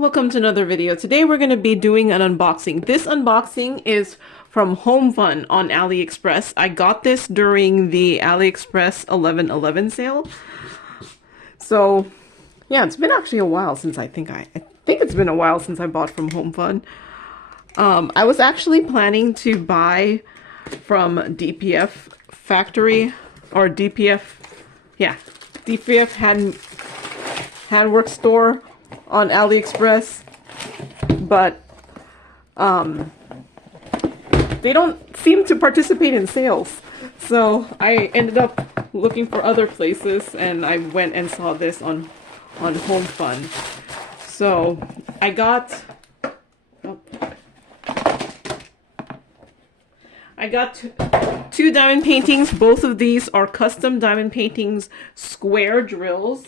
welcome to another video. Today we're going to be doing an unboxing. This unboxing is from Homfun on AliExpress. I got this during the AliExpress 11/11 sale. So yeah, it's been actually a while since I think it's been a while since I bought from Homfun. I was actually planning to buy from DPF Factory or DPF Handwork Store on AliExpress, but they don't seem to participate in sales. So I ended up looking for other places, and I went and saw this on Homefun. So I got two diamond paintings. Both of these are custom diamond paintings, square drills.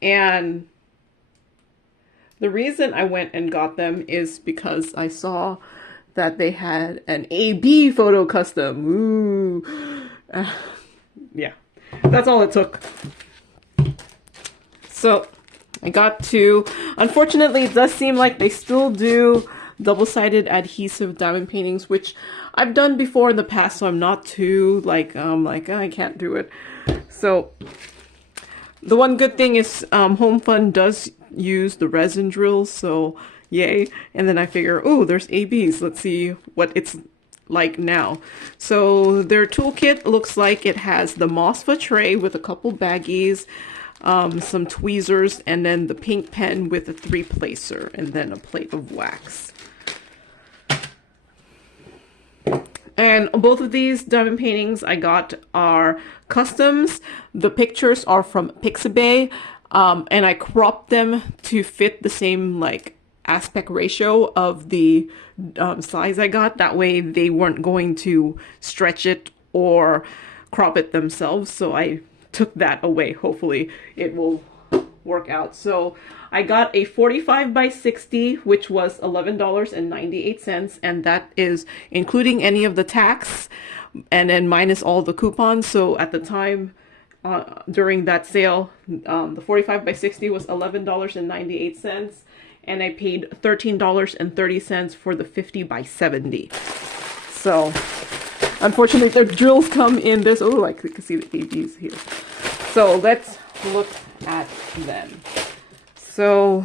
And the reason I went and got them is because I saw that they had an AB photo custom. Ooh. Yeah, that's all it took. So I got two. Unfortunately, it does seem like they still do double-sided adhesive diamond paintings, which I've done before in the past, so I'm not too I can't do it. So the one good thing is Homefun does use the resin drills, so yay. And then I figure, oh, there's ABs. Let's see what it's like now. So their toolkit looks like it has the MOSFET tray with a couple baggies, some tweezers, and then the pink pen with a 3-placer, and then a plate of wax. And both of these diamond paintings I got are customs. The pictures are from Pixabay, and I cropped them to fit the same aspect ratio of the size I got. That way they weren't going to stretch it or crop it themselves. So I took that away. Hopefully it will work out. So I got a 45x60, which was $11.98, and that is including any of the tax and then minus all the coupons. So at the time during that sale, the 45x60 was $11.98, and I paid $13.30 for the 50x70. So unfortunately the drills come in this. Oh, I can see the ABs here. So let's look at them. So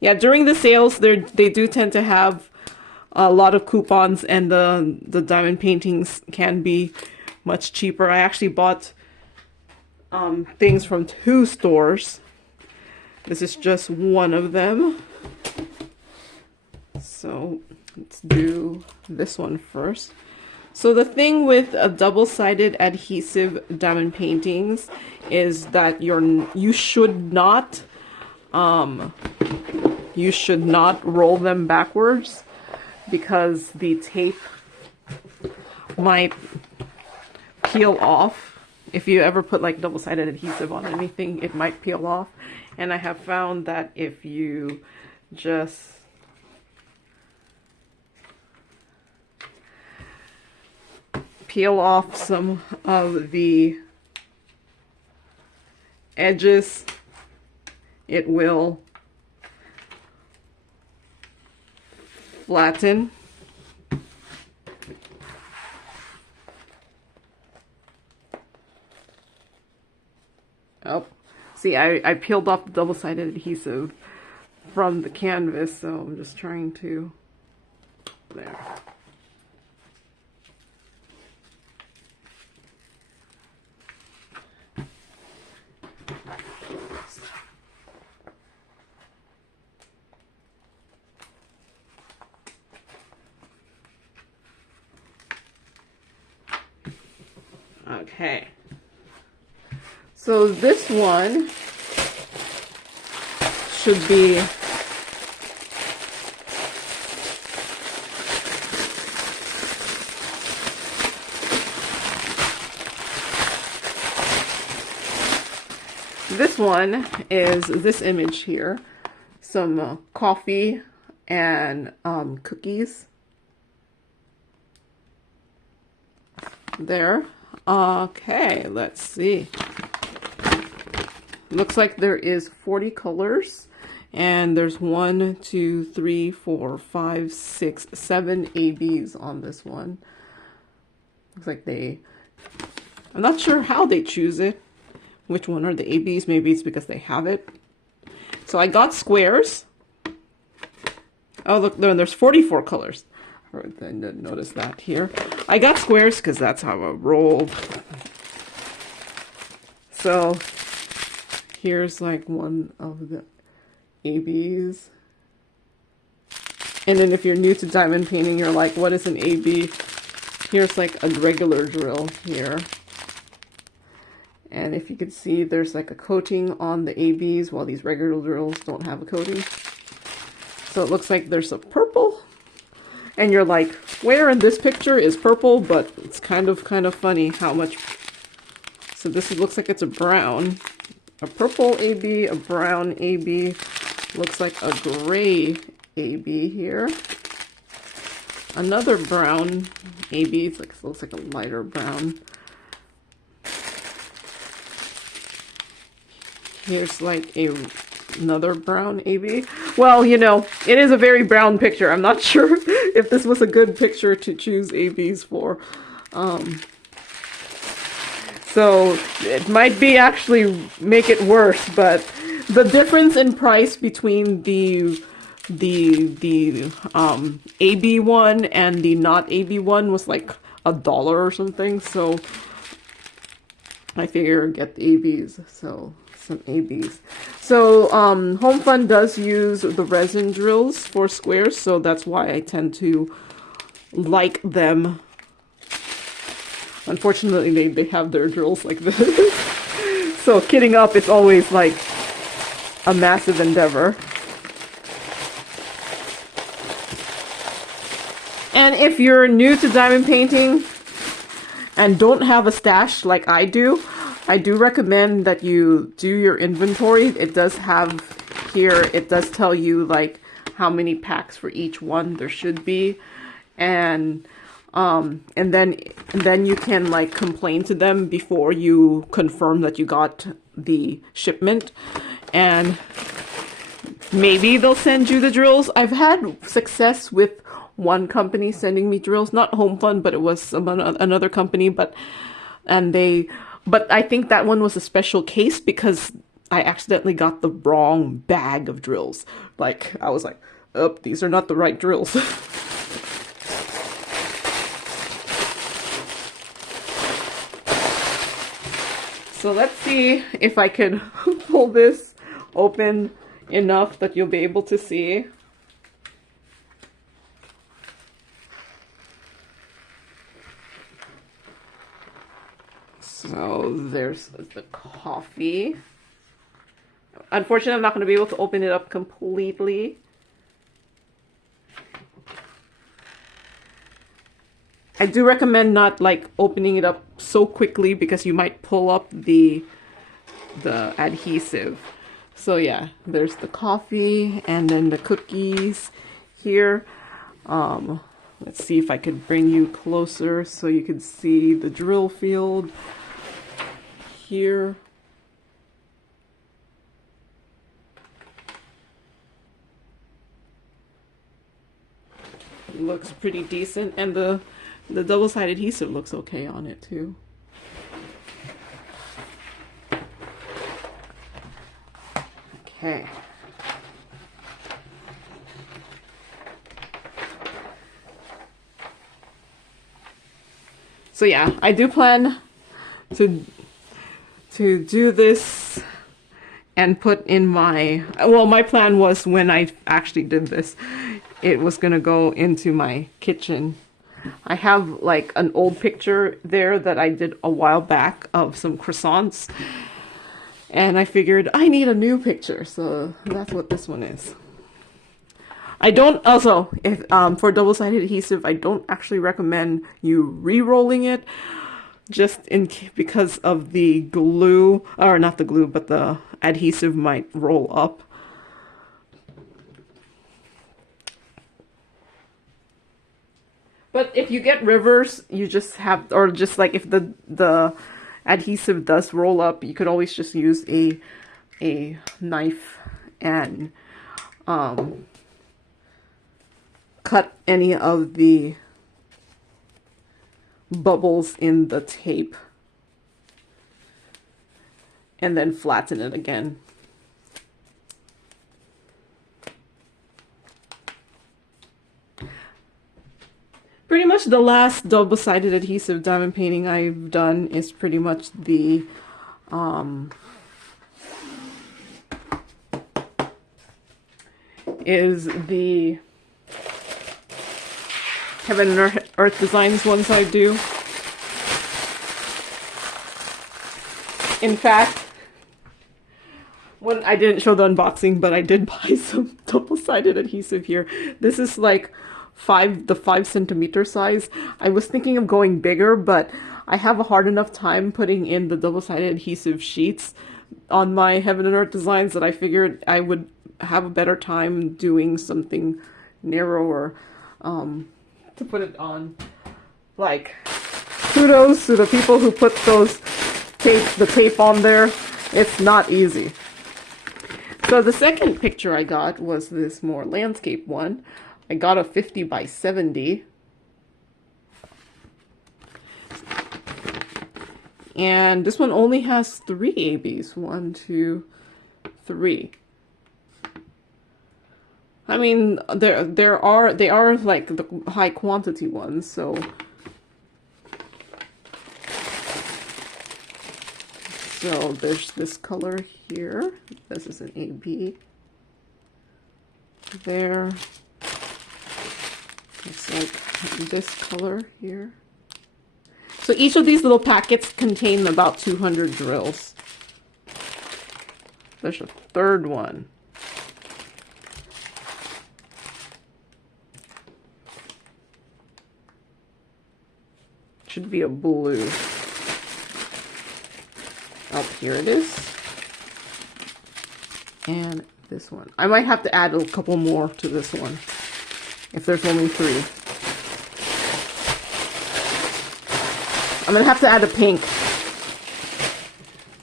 yeah, during the sales, they do tend to have a lot of coupons, and the diamond paintings can be much cheaper. I actually bought things from 2 stores. This is just one of them. So let's do this one first. So the thing with a double-sided adhesive diamond paintings is that you should not roll them backwards, because the tape might peel off. If you ever put double-sided adhesive on anything, it might peel off. And I have found that if you just peel off some of the edges, it will flatten. Oh, see, I peeled off the double-sided adhesive from the canvas, so I'm just trying to, there. Okay, so this one should be this image here, some coffee and cookies there. Okay, let's see. Looks like there is 40 colors, and there's 1, 2, 3, 4, 5, 6, 7 ABs on this one. Looks like I'm not sure how they choose it. Which one are the ABs? Maybe it's because they have it. So I got squares. Oh, look, there's 44 colors. I didn't notice that here. I got squares because that's how I rolled. So here's like one of the ABs. And then if you're new to diamond painting, you're like, what is an AB? Here's like a regular drill here. And if you can see, there's like a coating on the ABs, while these regular drills don't have a coating. So it looks like there's a purple. And you're like, where in this picture is purple? But it's kind of funny how much. So this looks like it's a brown. A purple AB, a brown AB. Looks like a gray AB here. Another brown AB. It looks like a lighter brown. Here's like another brown AB. Well, you know, it is a very brown picture. I'm not sure if this was a good picture to choose ABs for. So it might be actually make it worse, but the difference in price between the AB one and the not AB one was like $1 or something. So I figure get the ABs. So some ABs. So Homfun does use the resin drills for squares, so that's why I tend to like them. Unfortunately, they have their drills like this. So kitting up, it's always like a massive endeavor. And if you're new to diamond painting and don't have a stash like I do recommend that you do your inventory. It does have here, it does tell you like how many packs for each one there should be. And then you can like complain to them before you confirm that you got the shipment, and maybe they'll send you the drills. I've had success with one company sending me drills, not Homefun, but it was another company, but I think that one was a special case because I accidentally got the wrong bag of drills. Like, I was like, oh, these are not the right drills. So let's see if I can pull this open enough that you'll be able to see. So there's the coffee. Unfortunately, I'm not going to be able to open it up completely. I do recommend not like opening it up so quickly because you might pull up the adhesive. So yeah, there's the coffee and then the cookies here. Let's see if I could bring you closer so you can see the drill field here. It looks pretty decent, and the double-sided adhesive looks okay on it too. Okay. So yeah, I do plan to do this and put in my, well, my plan was when I actually did this, it was gonna go into my kitchen. I have like an old picture there that I did a while back of some croissants, and I figured I need a new picture, so that's what this one is. I don't, also, if for double-sided adhesive, I don't actually recommend you re-rolling it, just because of the glue, or not the glue, but the adhesive might roll up. But if you get rivers, you just have, or just like if the adhesive does roll up, you could always just use a knife and cut any of the bubbles in the tape and then flatten it again. Pretty much the last double-sided adhesive diamond painting I've done is pretty much the Heaven and Earth Designs ones I do. In fact, when I didn't show the unboxing, but I did buy some double-sided adhesive here. This is like the 5 centimeter size. I was thinking of going bigger, but I have a hard enough time putting in the double-sided adhesive sheets on my Heaven and Earth Designs that I figured I would have a better time doing something narrower to put it on. Like, kudos to the people who put the tape on there. It's not easy. So the second picture I got was this more landscape one. I got a 50 by 70. And this one only has 3 ABs. 1, 2, 3. I mean, they are like the high quantity ones, so there's this color here. This is an AB. There. It's like this color here. So each of these little packets contain about 200 drills. There's a third one. Should be a blue. Oh, here it is. And this one. I might have to add a couple more to this one, if there's only 3. I'm gonna have to add a pink.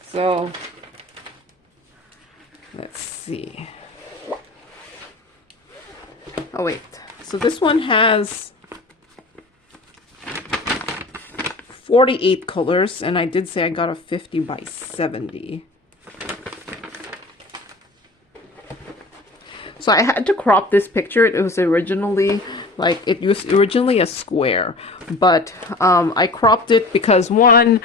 So, let's see. Oh wait, so this one has 48 colors, and I did say I got a 50 by 70. So I had to crop this picture. It was originally a square, but I cropped it because one,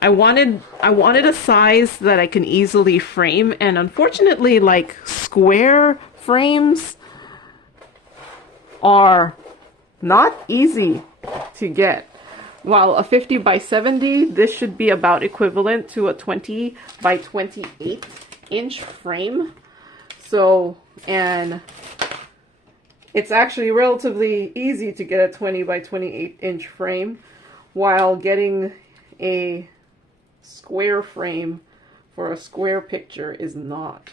I wanted a size that I can easily frame, and unfortunately, like, square frames are not easy to get. While a 50 by 70, this should be about equivalent to a 20 by 28 inch frame. So, and it's actually relatively easy to get a 20 by 28 inch frame, while getting a square frame for a square picture is not.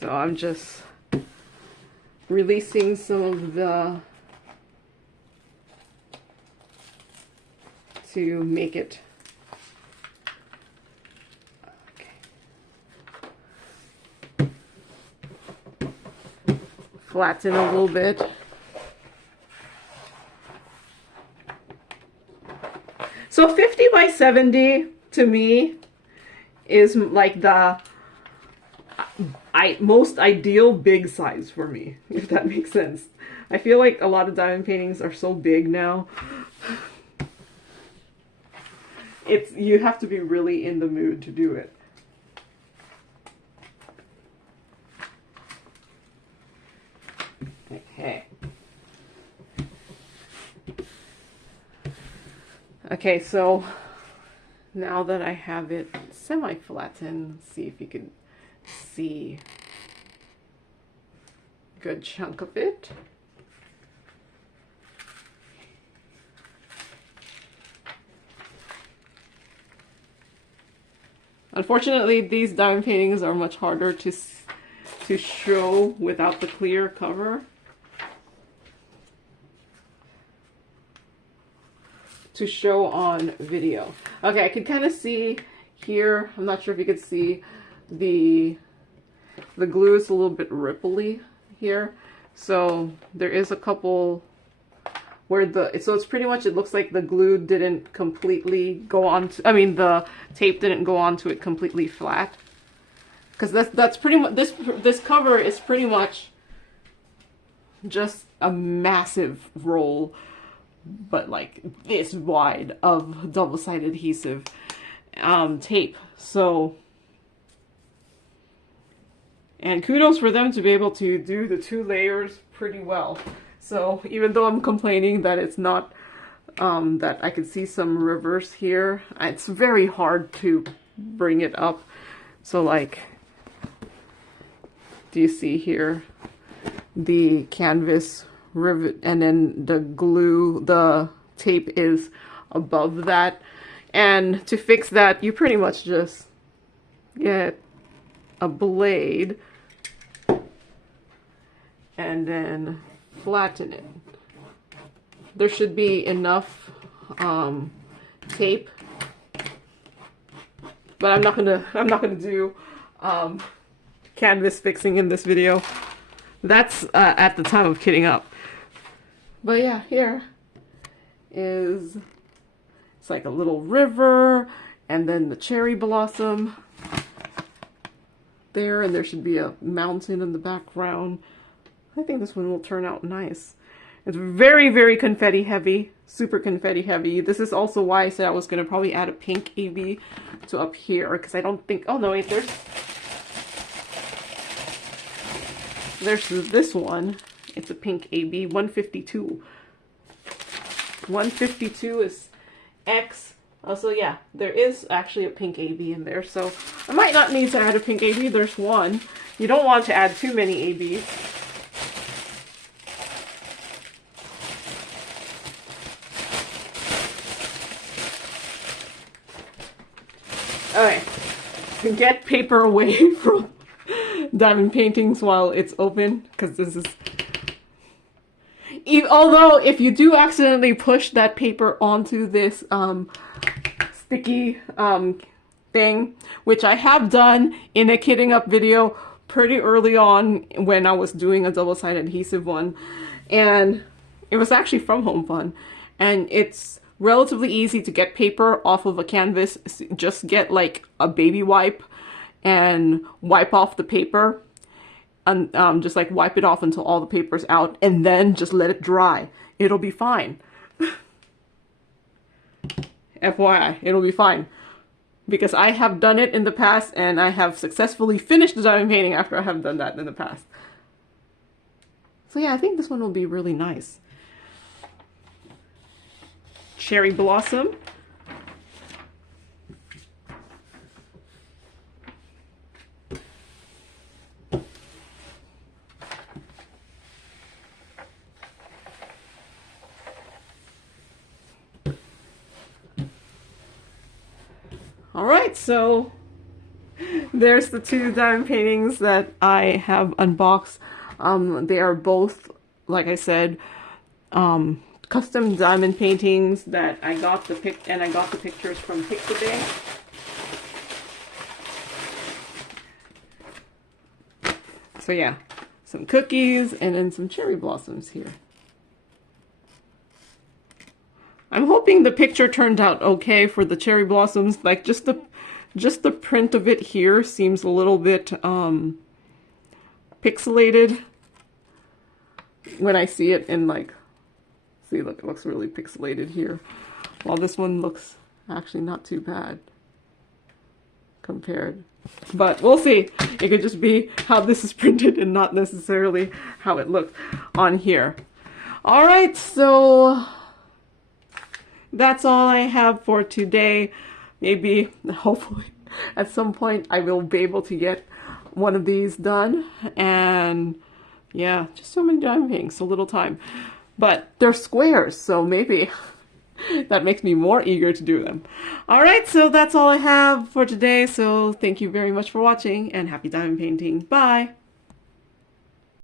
So I'm just releasing some of the to make it flatten a little bit. So 50 by 70 to me is like the most ideal big size for me, if that makes sense. I feel like a lot of diamond paintings are so big now. You have to be really in the mood to do it. Okay. Okay, so now that I have it semi-flattened, see if you can see a good chunk of it. Unfortunately, these diamond paintings are much harder to to show without the clear cover. To show on video. Okay, I can kind of see here, I'm not sure if you could see the glue is a little bit ripply here. So there is a couple where so it's pretty much, it looks like the glue didn't completely go on to, I mean the tape didn't go onto it completely flat. Because that's pretty much, this cover is pretty much just a massive roll, but like this wide of double-sided adhesive tape. So, and kudos for them to be able to do the 2 layers pretty well. So even though I'm complaining that it's not, that I could see some rivers here, it's very hard to bring it up. So like, do you see here the canvas rivet, and then the glue, the tape is above that. And to fix that, you pretty much just get a blade and then flatten it. There should be enough tape, but I'm not gonna do canvas fixing in this video. That's at the time of kitting up. But yeah, here is, it's like a little river, and then the cherry blossom there, and there should be a mountain in the background. I think this one will turn out nice. It's very, very confetti heavy, super confetti heavy. This is also why I said I was going to probably add a pink AB to up here, because I don't think, oh no, wait, there's this one. It's a pink AB, 152. 152 is X. Also, yeah, there is actually a pink AB in there, so I might not need to add a pink AB. There's one. You don't want to add too many ABs. Alright, get paper away from diamond paintings while it's open, because this is, although if you do accidentally push that paper onto this sticky thing, which I have done in a kitting up video pretty early on when I was doing a double-sided adhesive one, and it was actually from Homfun, and it's relatively easy to get paper off of a canvas. Just get like a baby wipe and wipe off the paper, and just like wipe it off until all the paper's out, and then just let it dry. It'll be fine. FYI, it'll be fine. Because I have done it in the past, and I have successfully finished the diamond painting after I have done that in the past. So yeah, I think this one will be really nice. Cherry blossom. Alright, so there's the 2 diamond paintings that I have unboxed. They are both, like I said, custom diamond paintings that I got the pictures from Pixabay. So yeah, some cookies and then some cherry blossoms here. I'm hoping the picture turned out okay for the cherry blossoms. Like just the print of it here seems a little bit pixelated when I see it in like, see, look, it looks really pixelated here, while this one looks actually not too bad compared. But we'll see. It could just be how this is printed and not necessarily how it looked on here. Alright, so that's all I have for today. Maybe, hopefully, at some point I will be able to get one of these done. And yeah, just so many diamond paintings, so little time. But they're squares, so maybe that makes me more eager to do them. Alright, so that's all I have for today. So thank you very much for watching, and happy diamond painting. Bye!